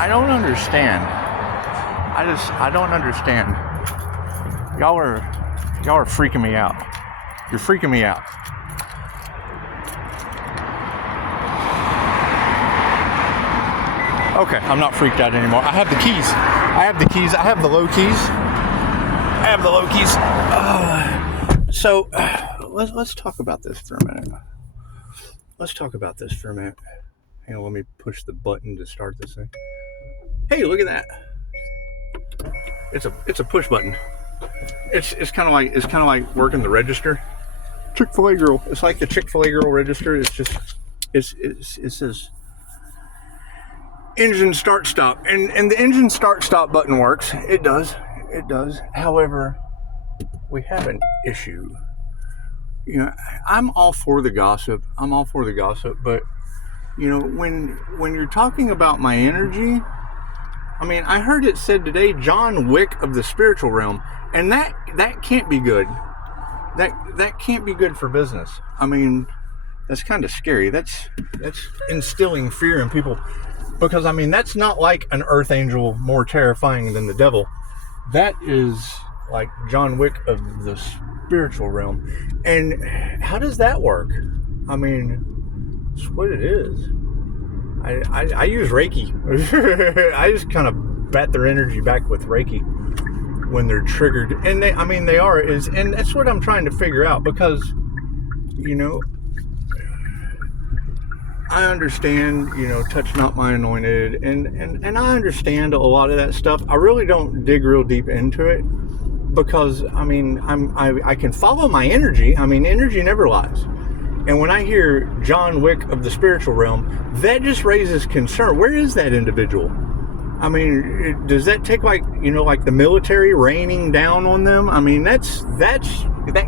I don't understand. I don't understand. Y'all are freaking me out. You're freaking me out. Okay, I'm not freaked out anymore. I have the keys. I have the low keys. So let's talk about this for a minute. Hang on, let me push the button to start this thing. Hey, look at that. It's a push button. It's kind of like working the register. Chick-fil-A girl. It's like the Chick-fil-A girl register. It says engine start stop, and the engine start stop button works. It does. However, we have an issue. You know, I'm all for the gossip, but you know, when you're talking about my energy, I mean, I heard it said today, John Wick of the spiritual realm, and that can't be good. That can't be good for business. I mean, that's kind of scary. That's instilling fear in people, because I mean, that's not like an earth angel more terrifying than the devil. That is like John Wick of the spiritual realm. And how does that work? I mean, it's what it is. I use Reiki. I just kind of bat their energy back with Reiki when they're triggered. And they are, and that's what I'm trying to figure out, because, you know, I understand, you know, touch not my anointed, and I understand a lot of that stuff. I really don't dig real deep into it, because I mean, I can follow my energy. I mean, energy never lies. And when I hear John Wick of the spiritual realm, that just raises concern. Where is that individual? I mean, does that take, like, you know, like the military raining down on them? I mean, that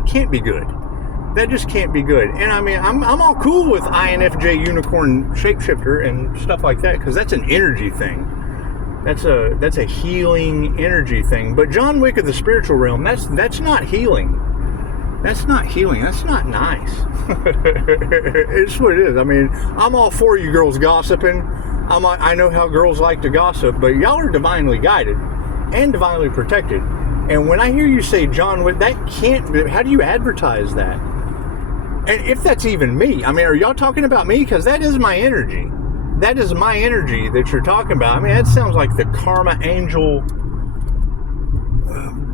can't be good. That just can't be good. And I mean, I'm all cool with INFJ unicorn shapeshifter and stuff like that, because that's an energy thing. That's a healing energy thing. But John Wick of the spiritual realm, that's not healing. That's not healing. That's not nice. It's what it is. I mean, I'm all for you girls gossiping. I know how girls like to gossip, but y'all are divinely guided and divinely protected. And when I hear you say John Wick, that can't be. How do you advertise that? And if that's even me, I mean, are y'all talking about me? Because that is my energy. That is my energy that you're talking about. I mean, that sounds like the karma angel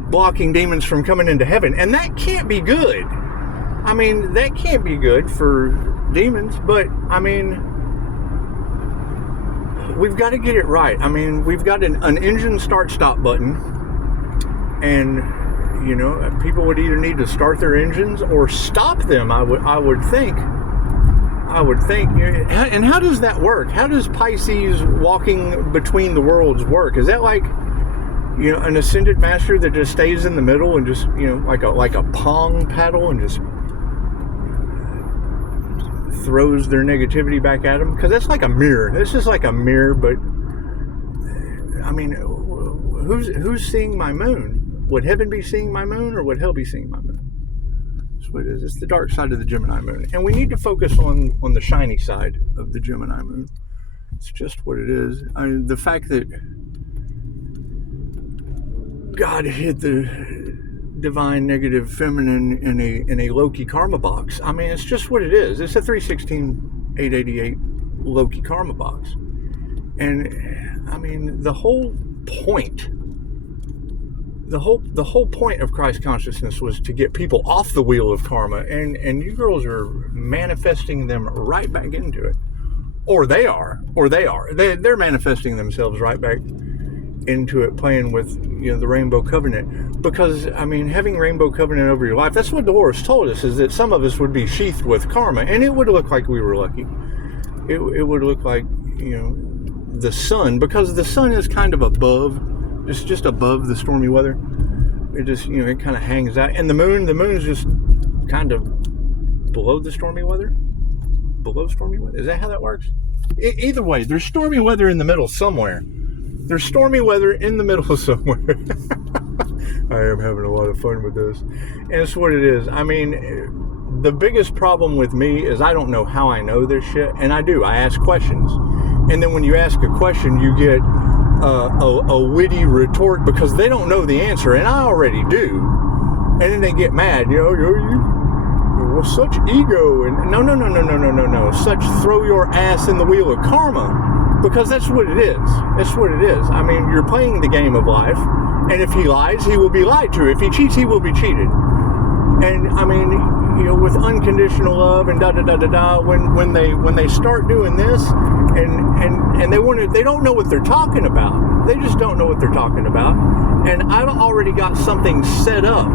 blocking demons from coming into heaven. And that can't be good. I mean, that can't be good for demons. But, I mean, we've got to get it right. I mean, we've got an engine start-stop button. And, you know, people would either need to start their engines or stop them, I would think. And how does that work? How does Pisces walking between the worlds work? Is that like, you know, an ascended master that just stays in the middle and just, you know, like a pong paddle and just throws their negativity back at them? Because that's like a mirror. This is like a mirror, but I mean, who's seeing my moon? Would heaven be seeing my moon, or would hell be seeing my moon? That's what it is. It's the dark side of the Gemini moon. And we need to focus on the shiny side of the Gemini moon. It's just what it is. I mean, the fact that God hid the divine negative feminine in a Loki karma box. I mean, it's just what it is. It's a 316-888 Loki karma box. And I mean, the whole point of Christ consciousness was to get people off the wheel of karma, and you girls are manifesting them right back into it. Or they're manifesting themselves right back into it, playing with, you know, the rainbow covenant. Because I mean, having rainbow covenant over your life, that's what Dolores told us, is that some of us would be sheathed with karma, and it would look like we were lucky. It would look like, you know, the sun, because the sun is kind of above. It's just above the stormy weather. It just, you know, it kind of hangs out. And the moon's just kind of below the stormy weather. Below stormy weather. Is that how that works? Either way, there's stormy weather in the middle somewhere. There's stormy weather in the middle somewhere. I am having a lot of fun with this. And it's what it is. I mean, the biggest problem with me is I don't know how I know this shit. And I do. I ask questions. And then when you ask a question, you get a witty retort because they don't know the answer, and I already do. And then they get mad, well, such ego, and no, such throw your ass in the wheel of karma, because that's what it is. That's what it is. I mean, you're playing the game of life, and if he lies, he will be lied to. If he cheats, he will be cheated. And I mean, with unconditional love and when they start doing this, and they don't know what they're talking about. They just don't know what they're talking about. And I've already got something set up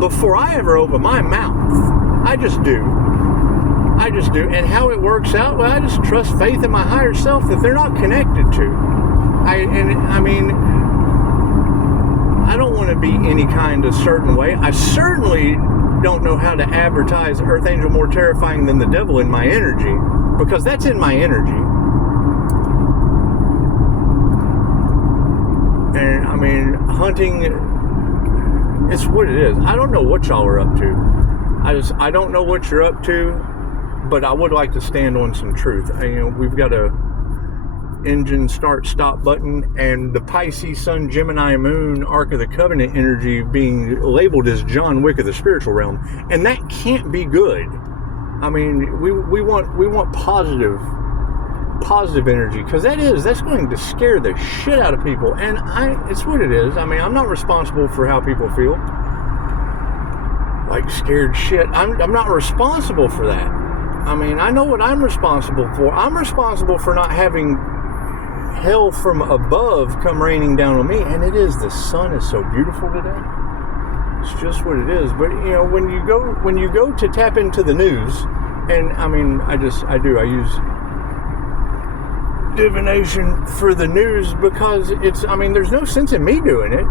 before I ever open my mouth. I just do. And how it works out, well, I just trust faith in my higher self that they're not connected to. I don't want to be any kind of certain way. I certainly don't know how to advertise Earth Angel more terrifying than the devil in my energy, because that's in my energy. And I mean, hunting, it's what it is. I don't know what y'all are up to. I don't know what you're up to, but I would like to stand on some truth. We've got a engine start-stop button, and the Pisces Sun, Gemini Moon, Ark of the Covenant energy being labeled as John Wick of the spiritual realm, and that can't be good. I mean, we want positive energy, because that's going to scare the shit out of people, and it's what it is. I mean, I'm not responsible for how people feel, like scared shit. I'm not responsible for that. I mean, I know what I'm responsible for. I'm responsible for not having hell from above come raining down on me, and it is. The sun is so beautiful today. It's just what it is. But when you go to tap into the news, and I mean, I use divination for the news, because there's no sense in me doing it.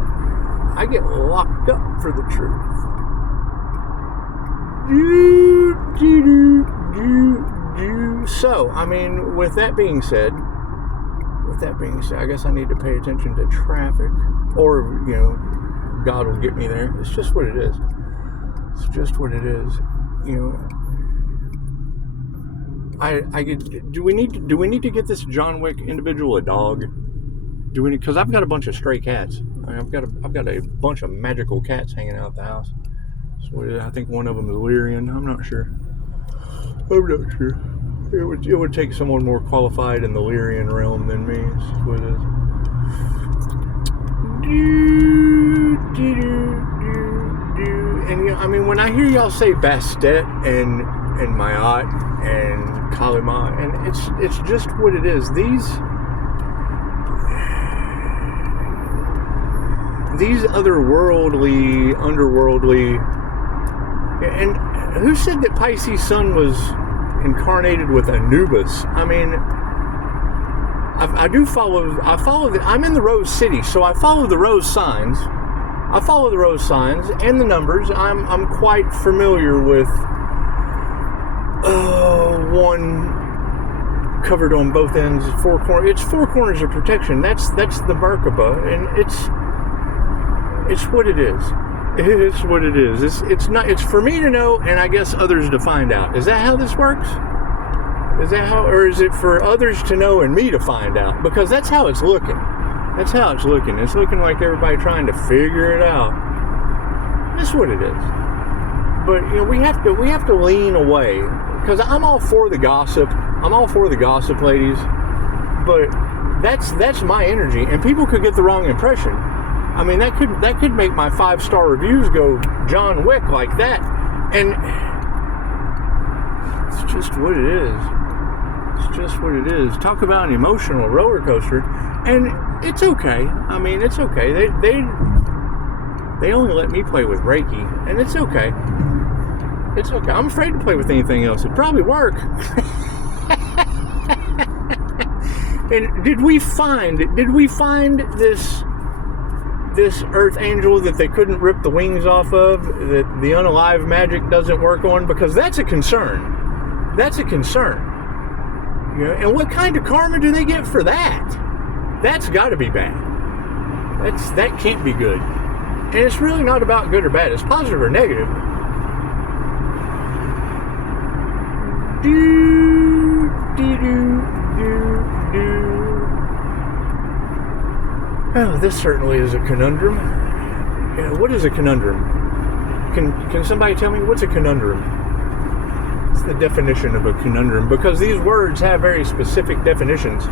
I get locked up for the truth. So, I mean, with that being said, I guess I need to pay attention to traffic, or, God will get me there. It's just what it is. It's just what it is. Do we need to get this John Wick individual a dog? Because I've got a bunch of stray cats. I've got a bunch of magical cats hanging out the house. So I think one of them is Lyrian. I'm not sure. It would take someone more qualified in the Lyrian realm than me. That's what it is. And when I hear y'all say Bastet and Mayat and Kalima, and it's just what it is. These otherworldly, underworldly, and who said that Pisces Sun was incarnated with Anubis? I mean, I'm in the Rose City, so I follow the Rose signs. And the numbers. I'm quite familiar with one covered on both ends, four corners. It's four corners of protection. That's the Merkaba, and it's what it is. It's what it is. It's for me to know, and I guess others to find out. Is that how this works? Or is it for others to know and me to find out? Because that's how it's looking. It's looking like everybody trying to figure it out. That's what it is. But we have to lean away, because I'm all for the gossip. I'm all for the gossip, ladies. But that's my energy, and people could get the wrong impression. I mean, that could make my 5-star reviews go John Wick like that, and it's just what it is. It's just what it is. Talk about an emotional roller coaster, and it's okay. I mean, it's okay. They only let me play with Reiki, and it's okay. It's okay. I'm afraid to play with anything else. It'd probably work. And did we find this Earth Angel that they couldn't rip the wings off of, that the unalive magic doesn't work on? Because that's a concern. That's a concern. And what kind of karma do they get for that? That's got to be bad. That can't be good. And it's really not about good or bad. It's positive or negative. this certainly is a conundrum. What is a conundrum? Can somebody tell me what's a conundrum? What's the definition of a conundrum? Because these words have very specific definitions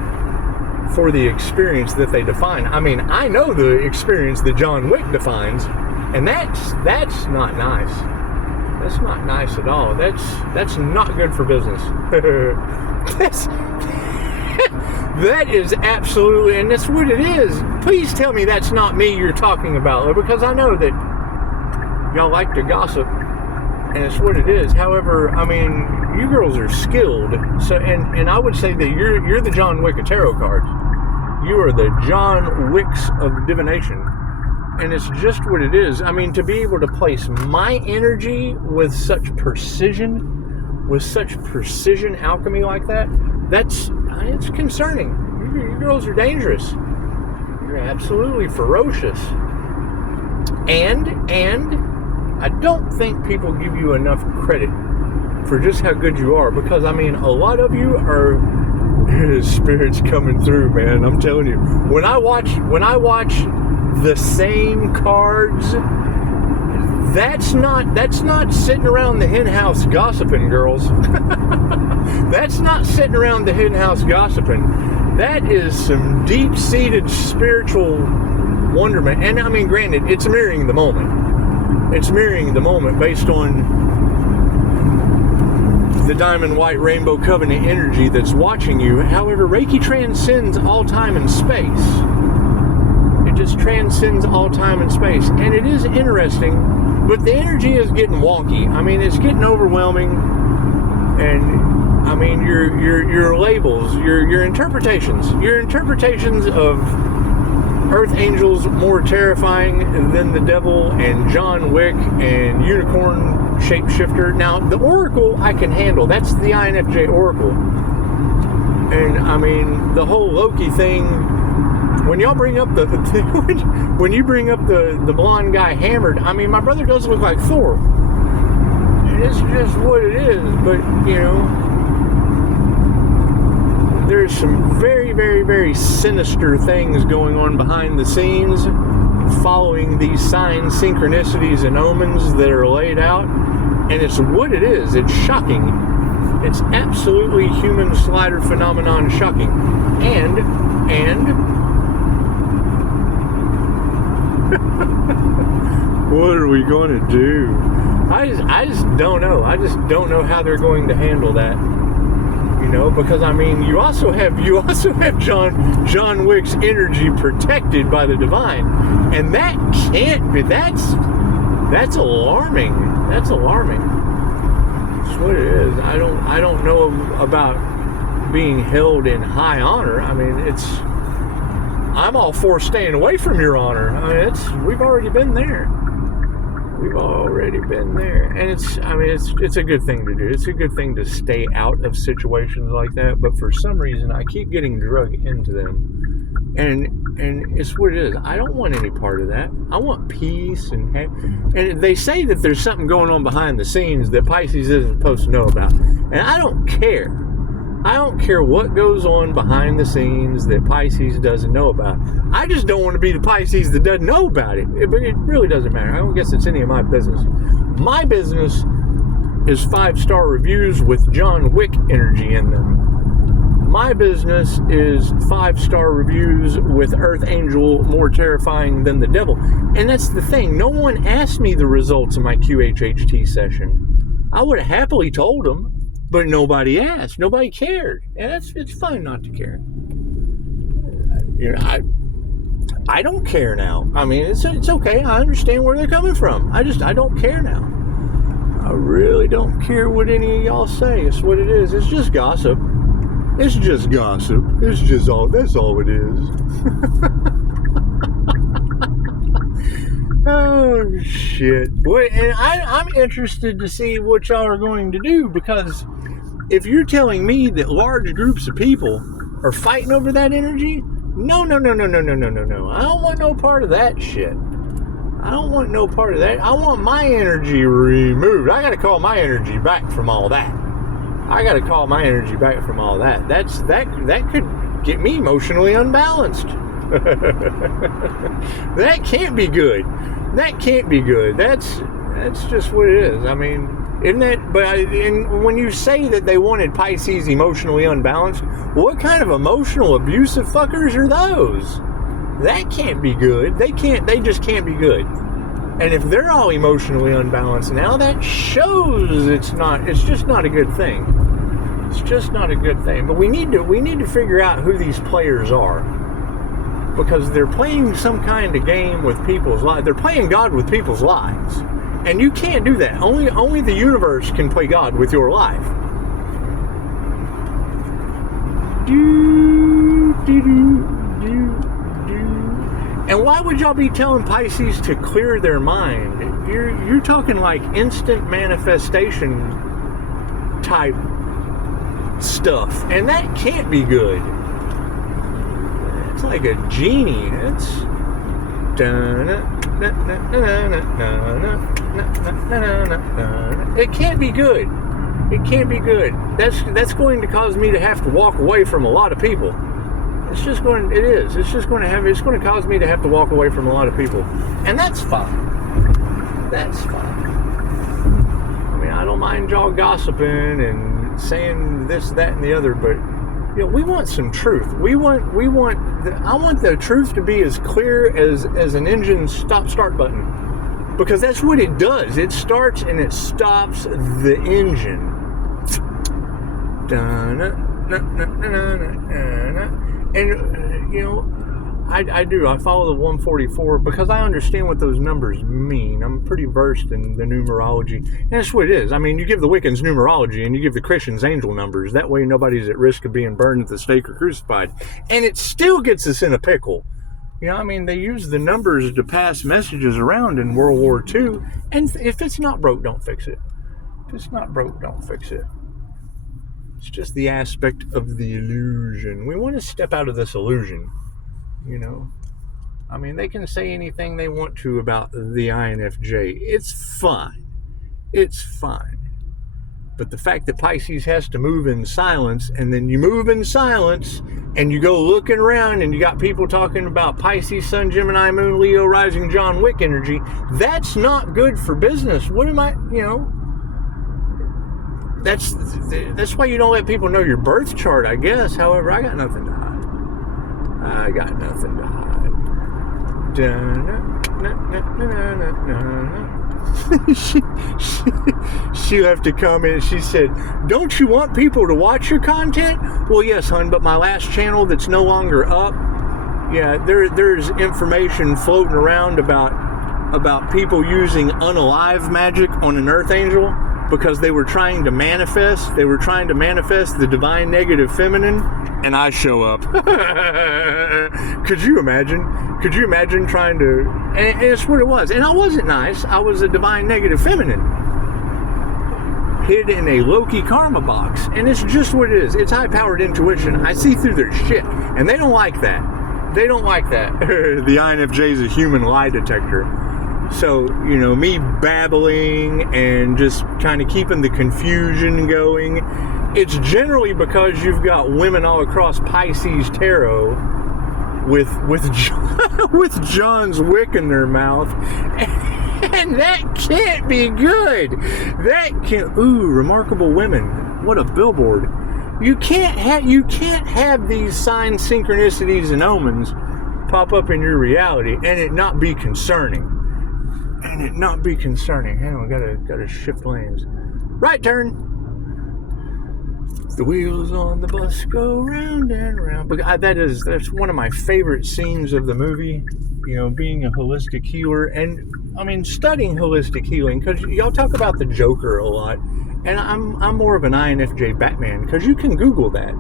for the experience that they define. I mean, I know the experience that John Wick defines, and that's not nice. That's not nice at all. That's not good for business. That is absolutely, and that's what it is. Please tell me that's not me you're talking about, because I know that y'all like to gossip, and it's what it is. However, I mean, you girls are skilled, so and I would say that you're the John Wick of tarot cards. You are the John Wicks of divination, and it's just what it is. I mean, to be able to place my energy with such precision alchemy like that, it's concerning. You girls are dangerous. You're absolutely ferocious. And I don't think people give you enough credit for just how good you are, because I mean, a lot of you are spirits coming through, man. I'm telling you. When I watch the same cards, that's not sitting around the hen house gossiping, girls. That's not sitting around the hen house gossiping. That is some deep-seated spiritual wonderment. And I mean, granted, it's mirroring the moment. It's mirroring the moment based on the diamond, white, rainbow, covenant energy that's watching you. However, Reiki transcends all time and space. It just transcends all time and space. And it is interesting, but the energy is getting wonky. I mean, it's getting overwhelming. And I mean, your labels, your interpretations of Earth Angels more terrifying than the devil, and John Wick, and Unicorn Shapeshifter. Now, the Oracle I can handle. That's the INFJ Oracle. And I mean, the whole Loki thing, when y'all bring up when you bring up the blonde guy hammered, I mean, my brother does look like Thor. And it's just what it is. But, you know, there's some very, very, very sinister things going on behind the scenes, following these signs, synchronicities, and omens that are laid out. And it's what it is. It's shocking. It's absolutely human slider phenomenon shocking. And what are we going to do? I just don't know. I just don't know how they're going to handle that. You know, because I mean, you also have John Wick's energy protected by the divine, and that can't be. That's alarming. That's alarming. That's what it is. I don't know about being held in high honor. I mean, I'm all for staying away from your honor. I mean, we've already been there. We've already been there. And it's a good thing to do. It's a good thing to stay out of situations like that. But for some reason, I keep getting drugged into them. And it's what it is. I don't want any part of that. I want peace and they say that there's something going on behind the scenes that Pisces isn't supposed to know about. And I don't care. I don't care what goes on behind the scenes that Pisces doesn't know about. I just don't want to be the Pisces that doesn't know about it. It really doesn't matter. I don't guess it's any of my business. My business is 5-star reviews with John Wick energy in them. My business is 5-star reviews with Earth Angel more terrifying than the devil. And that's the thing. No one asked me the results of my QHHT session. I would have happily told them. But nobody asked. Nobody cared. And it's fine not to care. You know, I don't care now. I mean, it's okay. I understand where they're coming from. I don't care now. I really don't care what any of y'all say. It's what it is. It's just gossip. It's just gossip. That's all it is. Oh, shit. Wait, and I'm interested to see what y'all are going to do, because if you're telling me that large groups of people are fighting over that energy, no. I don't want no part of that shit. I don't want no part of that. I want my energy removed. I gotta call my energy back from all that. That could get me emotionally unbalanced. That can't be good. That can't be good. That's just what it is. I mean, isn't that? But when you say that they wanted Pisces emotionally unbalanced, what kind of emotional abusive fuckers are those? That can't be good. They just can't be good. And if they're all emotionally unbalanced now, that shows it's just not a good thing. It's just not a good thing. But we need to figure out who these players are. Because they're playing some kind of game with people's lives. They're playing God with people's lives. And you can't do that. Only the universe can play God with your life. And why would y'all be telling Pisces to clear their mind? You're talking like instant manifestation type stuff. And that can't be good. It's like a genie. It's it can't be good. It can't be good. That's going to cause me to have to walk away from a lot of people. It's just going to cause me to have to walk away from a lot of people. And that's fine. That's fine. I mean, I don't mind y'all gossiping and saying this, that, and the other, but you know, we want some truth. I want the truth to be as clear as an engine start button. Because that's what it does. It starts and it stops the engine. And, you know, I follow the 144 because I understand what those numbers mean. I'm pretty versed in the numerology. And that's what it is. I mean, you give the Wiccans numerology and you give the Christians angel numbers. That way nobody's at risk of being burned at the stake or crucified. And it still gets us in a pickle. You know, I mean, they use the numbers to pass messages around in World War II. And if it's not broke, don't fix it. If it's not broke, don't fix it. It's just the aspect of the illusion. We want to step out of this illusion, you know. I mean, they can say anything they want to about the INFJ. It's fine. It's fine. But the fact that Pisces has to move in silence, and then you move in silence, and you go looking around, and you got people talking about Pisces, Sun, Gemini, Moon, Leo, Rising, John Wick energy, that's not good for business. What am I, you know... That's why you don't let people know your birth chart, I guess. However, I got nothing to hide. I got nothing to hide. She left a comment. She said, "Don't you want people to watch your content?" Well, yes, hon, but my last channel that's no longer up, yeah, there's information floating around about people using unalive magic on an earth angel. Because they were trying to manifest the divine negative feminine, and I show up. Could you imagine trying to, and it's what it was. And I wasn't nice. I was a divine negative feminine. Hid in a Loki karma box. And it's just what it is. It's high-powered intuition. I see through their shit. And they don't like that. They don't like that. The INFJ is a human lie detector. So, you know, me babbling and just kind of keeping the confusion going, it's generally because you've got women all across Pisces tarot with John's wick in their mouth, and that can't be good. That can't. Ooh, remarkable women. What a billboard. You can't have these signs, synchronicities, and omens pop up in your reality and it not be concerning. And it not be concerning. Hang on, gotta shift lanes. Right turn. The wheels on the bus go round and round. But that's one of my favorite scenes of the movie. You know, being a holistic healer, and I mean studying holistic healing, because y'all talk about the Joker a lot, and I'm more of an INFJ Batman, because you can Google that.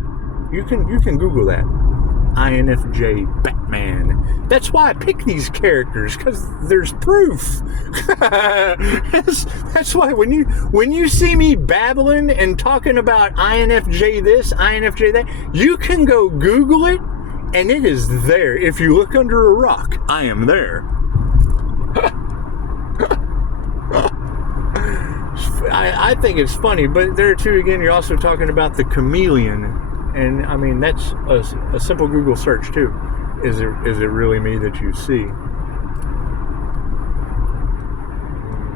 You can Google that. INFJ Batman. That's why I pick these characters, because there's proof. That's why when you see me babbling and talking about INFJ this, INFJ that, you can go Google it, and it is there. If you look under a rock, I am there. I think it's funny, but there too, again, you're also talking about the chameleon. And I mean, that's a simple Google search too. is it really me that you see?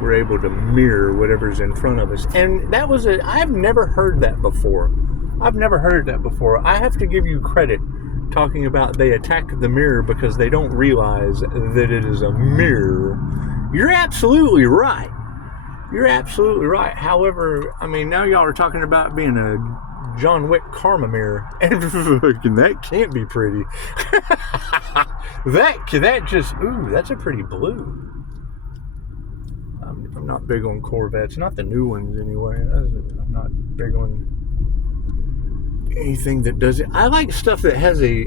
We're able to mirror whatever's in front of us. And that was I've never heard that before. I have to give you credit talking about they attack the mirror because they don't realize that it is a mirror. You're absolutely right. However, I mean, now y'all are talking about being a John Wick karma mirror, and that can't be pretty. that just, ooh, that's a pretty blue. I'm not big on Corvettes, not the new ones anyway. I'm not big on anything that does it. I like stuff that has a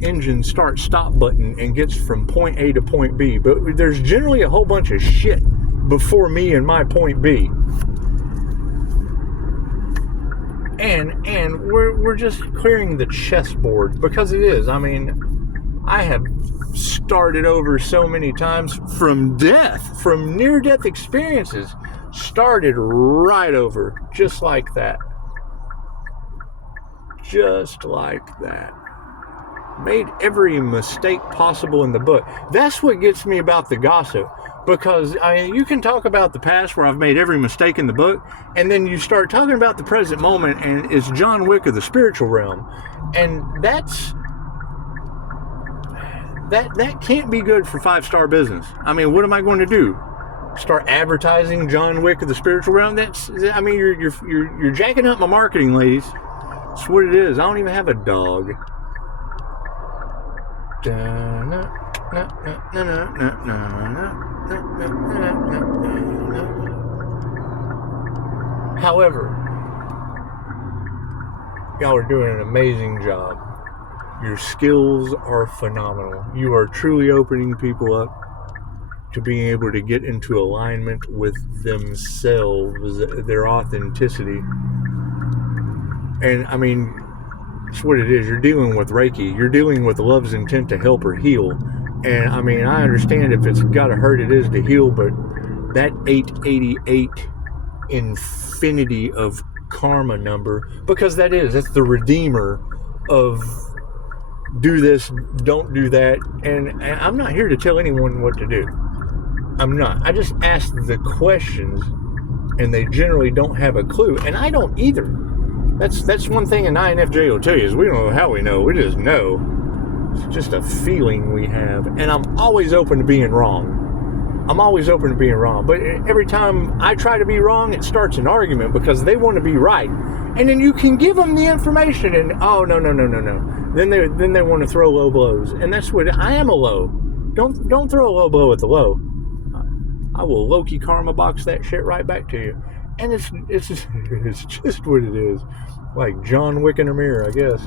engine start stop button and gets from point A to point B, but there's generally a whole bunch of shit before me and my point B. And we're just clearing the chessboard, because it is. I mean, I have started over so many times from near-death experiences, started right over, just like that. Made every mistake possible in the book. That's what gets me about the gossip, because I mean, you can talk about the past where I've made every mistake in the book, and then you start talking about the present moment, and it's John Wick of the spiritual realm, and that can't be good for 5-star business. I mean, what am I going to do? Start advertising John Wick of the spiritual realm? You're jacking up my marketing, ladies. That's what it is. I don't even have a dog. However, y'all are doing an amazing job. Your skills are phenomenal. You are truly opening people up to being able to get into alignment with themselves, their authenticity. And I mean, it's what it is. You're dealing with Reiki. You're dealing with love's intent to help or heal. And I mean, I understand if it's got to hurt, it is to heal, but that 888 infinity of karma number, because that's the redeemer of do this, don't do that. And I'm not here to tell anyone what to do. I'm not. I just ask the questions, and they generally don't have a clue. And I don't either. That's one thing an INFJ will tell you, is we don't know how we know. We just know. It's just a feeling we have. And I'm always open to being wrong. But every time I try to be wrong, it starts an argument because they want to be right. And then you can give them the information and, oh, no. Then they want to throw low blows. And that's what, I am a low. Don't throw a low blow at the low. I will Loki karma box that shit right back to you. And it's just what it is. Like John Wick in a mirror, I guess.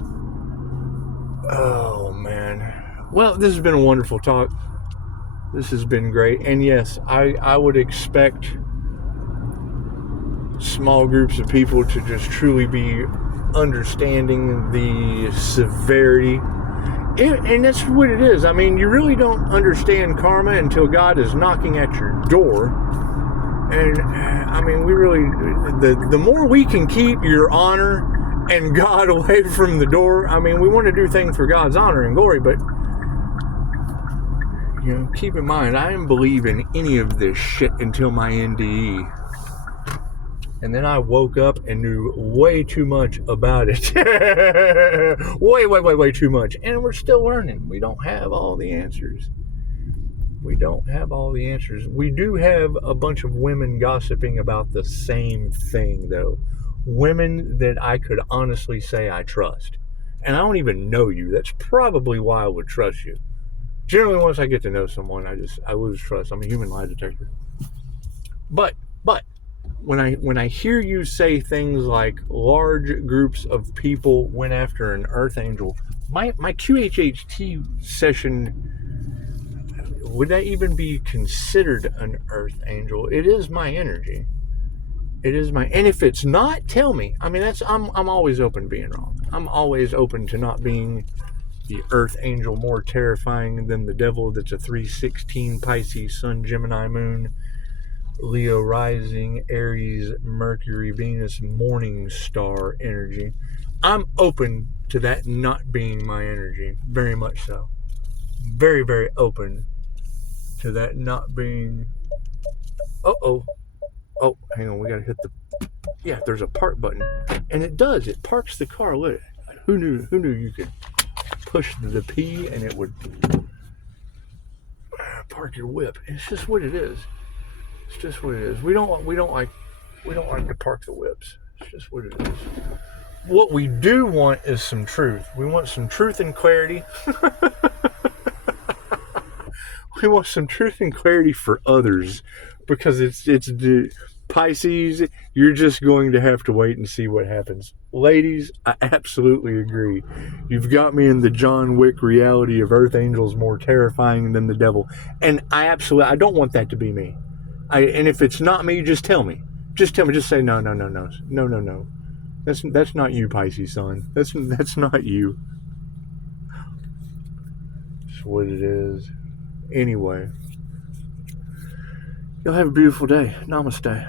Oh, man. Well, this has been a wonderful talk. This has been great. And yes, I would expect small groups of people to just truly be understanding the severity. And that's what it is. I mean, you really don't understand karma until God is knocking at your door. And I mean, we really, the more we can keep your honor and God away from the door, I mean, we want to do things for God's honor and glory, but you know, keep in mind, I didn't believe in any of this shit until my NDE. And then I woke up and knew way too much about it. way too much. And we're still learning. We don't have all the answers. We do have a bunch of women gossiping about the same thing, though. Women that I could honestly say I trust. And I don't even know you. That's probably why I would trust you. Generally, once I get to know someone, I lose trust. I'm a human lie detector. But when I hear you say things like large groups of people went after an earth angel, my QHHT session, would that even be considered an earth angel? It is my energy. And if it's not, tell me. I mean, I'm always open to being wrong. I'm always open to not being the earth angel more terrifying than the devil that's a 316 Pisces Sun Gemini Moon Leo rising, Aries, Mercury, Venus, morning star energy. I'm open to that not being my energy, very much so. Very, very open to that not being. Oh, hang on, we gotta hit the. Yeah, there's a park button, and it does. It parks the car. Look, who knew you could push the P and it would park your whip. It's just what it is. It's just what it is. We don't like to park the whips. It's just what it is. What we do want is some truth. We want some truth and clarity. We want some truth and clarity for others, because it's the Pisces. You're just going to have to wait and see what happens. Ladies, I absolutely agree. You've got me in the John Wick reality of Earth Angels more terrifying than the devil, and I don't want that to be me. And if it's not me, just tell me. Just tell me. Just say no. That's not you, Pisces son. That's not you. That's what it is. Anyway, you'll have a beautiful day. Namaste.